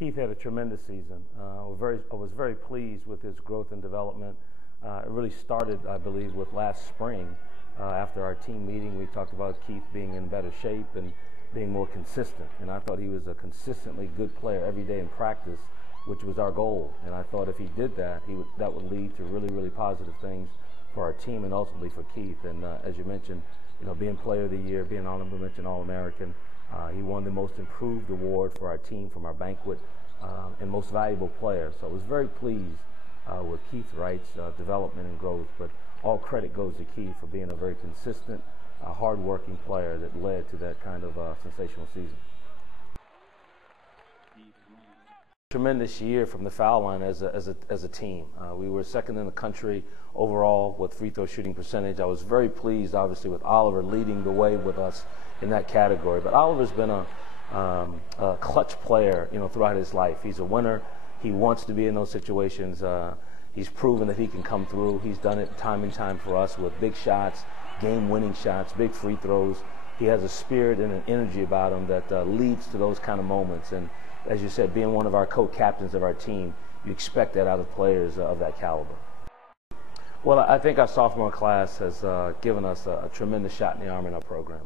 Keith had a tremendous season. I was very pleased with his growth and development. It really started, I believe, with last spring. After our team meeting, we talked about Keith being in better shape and being more consistent. And I thought he was a consistently good player every day in practice, which was our goal. And I thought if he did that, that would lead to really, really positive things for our team and ultimately for Keith. And as you mentioned, being Player of the Year, being honorable mention All-American, he won the Most Improved Award for our team from our banquet and Most Valuable Player. So I was very pleased with Keith Wright's development and growth. But all credit goes to Keith for being a very consistent, hard-working player that led to that kind of sensational season. Tremendous year from the foul line as a team. We were second in the country overall with free throw shooting percentage. I was very pleased, obviously, with Oliver leading the way with us in that category. But Oliver's been a clutch player, throughout his life. He's a winner. He wants to be in those situations. He's proven that he can come through. He's done it time and time for us with big shots, game-winning shots, big free throws. He has a spirit and an energy about him that leads to those kind of moments. And as you said, being one of our co-captains of our team, you expect that out of players of that caliber. Well, I think our sophomore class has given us a tremendous shot in the arm in our program.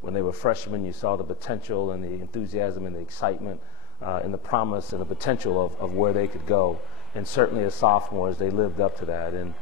When they were freshmen, you saw the potential and the enthusiasm and the excitement and the promise and the potential of where they could go. And certainly as sophomores, they lived up to that. And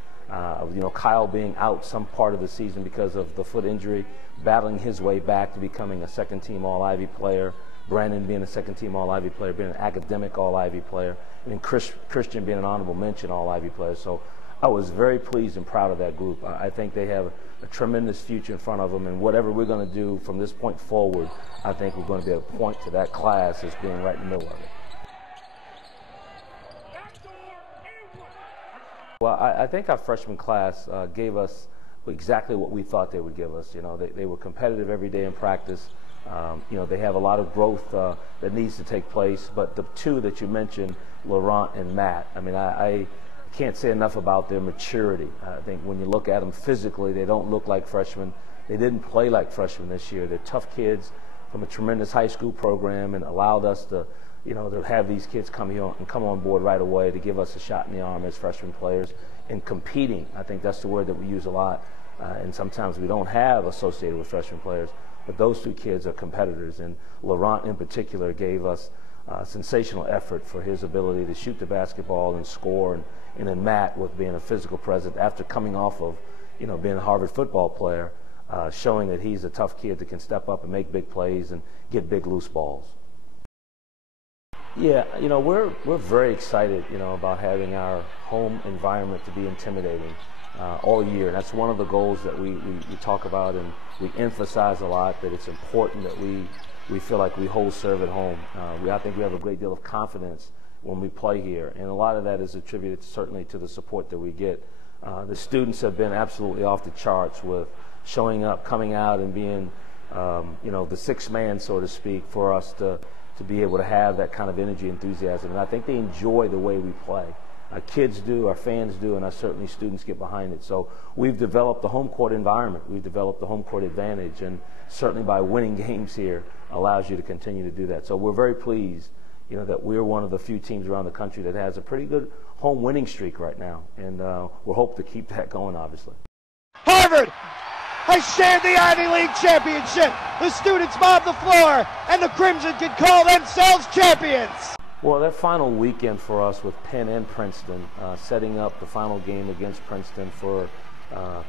Kyle being out some part of the season because of the foot injury, battling his way back to becoming a second-team All-Ivy player, Brandon being a second-team All-Ivy player, being an academic All-Ivy player, and Christian being an honorable mention All-Ivy player. So I was very pleased and proud of that group. I think they have a tremendous future in front of them, and whatever we're going to do from this point forward, I think we're going to be able to point to that class as being right in the middle of it. Well, I think our freshman class gave us exactly what we thought they would give us. They were competitive every day in practice. They have a lot of growth that needs to take place. But the two that you mentioned, Laurent and Matt, I can't say enough about their maturity. I think when you look at them physically, they don't look like freshmen. They didn't play like freshmen this year. They're tough kids from a tremendous high school program and allowed us to have these kids come on board right away to give us a shot in the arm as freshman players and competing. I think that's the word that we use a lot, and sometimes we don't have associated with freshman players. But those two kids are competitors, and Laurent in particular gave us sensational effort for his ability to shoot the basketball and score, and then Matt with being a physical presence after coming off of being a Harvard football player, showing that he's a tough kid that can step up and make big plays and get big loose balls. Yeah, we're very excited, about having our home environment to be intimidating all year. And that's one of the goals that we talk about and we emphasize a lot, that it's important that we feel like we hold serve at home. I think we have a great deal of confidence when we play here, and a lot of that is attributed certainly to the support that we get. The students have been absolutely off the charts with showing up, coming out, and being, the sixth man, so to speak, for us to be able to have that kind of energy, enthusiasm. And I think they enjoy the way we play. Our kids do, our fans do, and certainly students get behind it. So we've developed the home court environment. We've developed the home court advantage, and certainly by winning games here allows you to continue to do that. So we're very pleased, that we're one of the few teams around the country that has a pretty good home winning streak right now, and we'll hope to keep that going, obviously. Harvard has shared the Ivy League championship. The students mob the floor, and the Crimson can call themselves champions. Well, that final weekend for us with Penn and Princeton, setting up the final game against Princeton for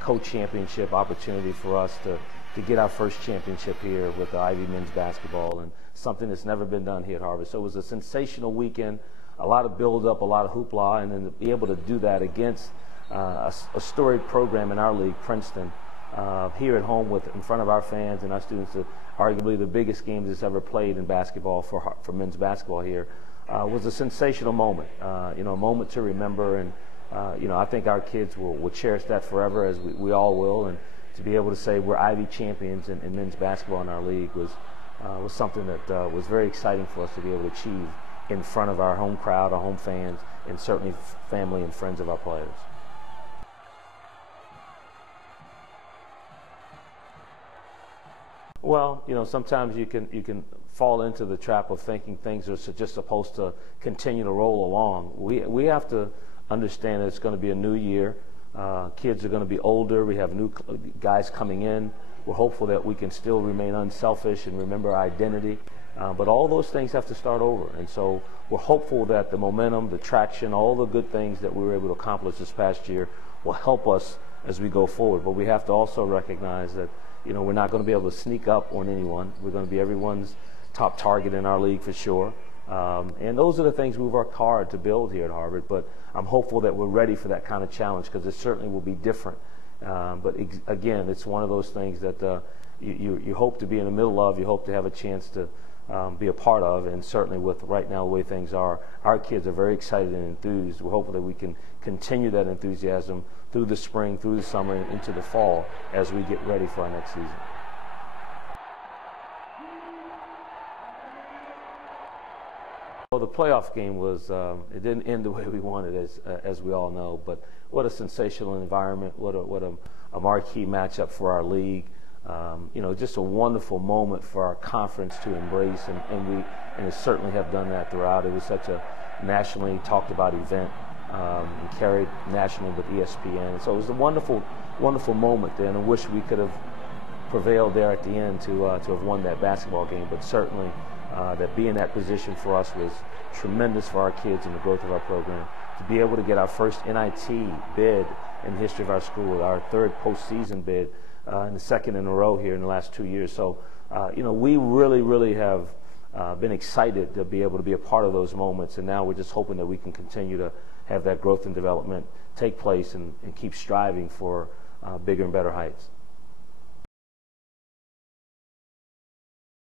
co-championship opportunity for us to get our first championship here with the Ivy men's basketball, and something that's never been done here at Harvard. So it was a sensational weekend, a lot of build-up, a lot of hoopla, and then to be able to do that against a storied program in our league, Princeton, here at home in front of our fans and our students, arguably the biggest games that's ever played in basketball for men's basketball here, was a sensational moment, a moment to remember. And I think our kids will cherish that forever, as we all will. And to be able to say we're Ivy champions in men's basketball in our league was something that was very exciting for us to be able to achieve in front of our home crowd, our home fans, and certainly family and friends of our players. Well, sometimes you can fall into the trap of thinking things are just supposed to continue to roll along. We have to understand that it's going to be a new year. Kids are going to be older. We have new guys coming in. We're hopeful that we can still remain unselfish and remember our identity. But all those things have to start over. And so we're hopeful that the momentum, the traction, all the good things that we were able to accomplish this past year will help us as we go forward. But we have to also recognize that, we're not going to be able to sneak up on anyone. We're going to be everyone's top target in our league for sure. And those are the things we've worked hard to build here at Harvard. But I'm hopeful that we're ready for that kind of challenge because it certainly will be different. But again, it's one of those things that you hope to be in the middle of, you hope to have a chance to be a part of, and certainly with right now the way things are, our kids are very excited and enthused. We're hoping that we can continue that enthusiasm through the spring, through the summer, and into the fall as we get ready for our next season. Well, the playoff game was, it didn't end the way we wanted, as we all know, but what a sensational environment, what a marquee matchup for our league. Just a wonderful moment for our conference to embrace, and we certainly have done that throughout. It was such a nationally talked about event and carried nationally with ESPN. So it was a wonderful, wonderful moment there, and I wish we could have prevailed there at the end to have won that basketball game. But certainly that being in that position for us was tremendous for our kids and the growth of our program. To be able to get our first NIT bid in the history of our school, our third postseason bid, and the second in a row here in the last 2 years. So, we really have been excited to be able to be a part of those moments, and now we're just hoping that we can continue to have that growth and development take place and keep striving for bigger and better heights.